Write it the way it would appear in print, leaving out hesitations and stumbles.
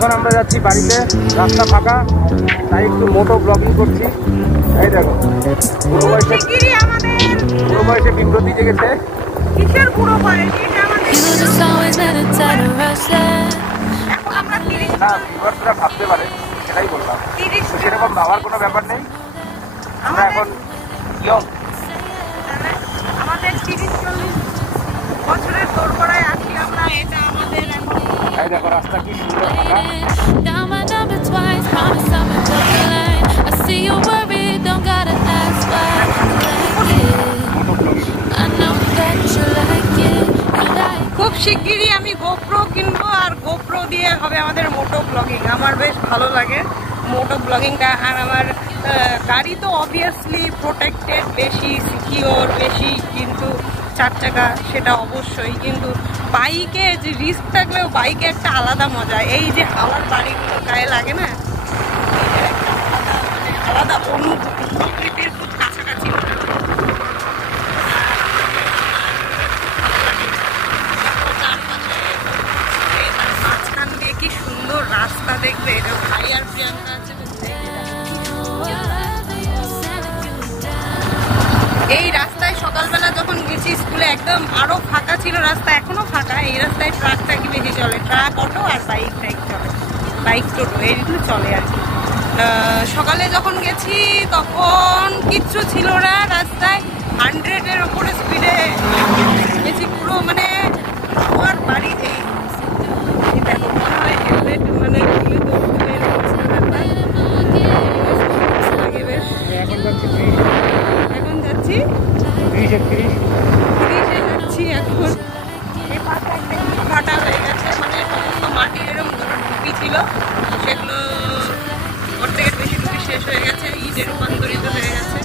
এখন আমরা যাচ্ছি বাড়িতে, রাস্তা ফাঁকা, তাই একটু মোটো ব্লগিং করছি। এই দেখো বুড়ো বয়সে বিব্রতি জেগেছে। কিসের বুড়ো বয়স? না ভিউয়ার্সরা ভাবতে পারে, সেটাই বললাম। সেরকম ভাবার কোনো ব্যাপার নেই, আমরা এখন ইয়ং। আমাদের 30-40 বছরের দোরগোড়ায় আছি আমরা। এটা আমাদের এখন এই দেখো রাস্তা কি সুন্দর ফাঁকা। খুব শিগগিরই আমি গোপ্রো কিনবো, আর গোপ্রো দিয়ে হবে আমাদের মোটো ব্লগিং। আমার বেশ ভালো লাগে মোটো ব্লগিংটা। আর আমার গাড়ি তো অবভিয়াসলি প্রোটেক্টেড, বেশি সিকিওর বেশি, কিন্তু 4 চাকা সেটা অবশ্যই। কিন্তু বাইকে যে রিস্ক থাকলেও বাইকে একটা আলাদা মজা। এই যে হাওয়ার বাড়িগুলো গায়ে লাগে না, আলাদা অনুভূতি, প্রকৃতির খুব কাছাকাছি। মাঝখান দিয়ে কি সুন্দর রাস্তা দেখবে। এটা ভাই আর প্রিয়াঙ্কা আছে। এই রাস্তায় সকালবেলা যখন গেছি স্কুলে একদম আরো ফাঁকা ছিল রাস্তা, এখনো ফাঁকা। এই রাস্তায় ট্রাকটা কি বেশি চলে, ট্রাক অটো আর বাইক চলে, বাইক টোটো এইগুলো চলে আর কি। সকালে যখন গেছি তখন কিচ্ছু ছিল না রাস্তায়, 100-এর ওপরে স্পিডে গেছি পুরো, মানে আমার বাড়িতে দেখো মনে হয় হেলমেট মানে এখন যাচ্ছি 30-31 যাচ্ছি এখন। এই পাটা একদম ফাটা হয়ে গেছে, মানে মাটির এরকম টুপি ছিল সেগুলো অর্ধেকের বেশি টুপি শেষ হয়ে গেছে, ইটে রূপান্তরিত হয়ে গেছে।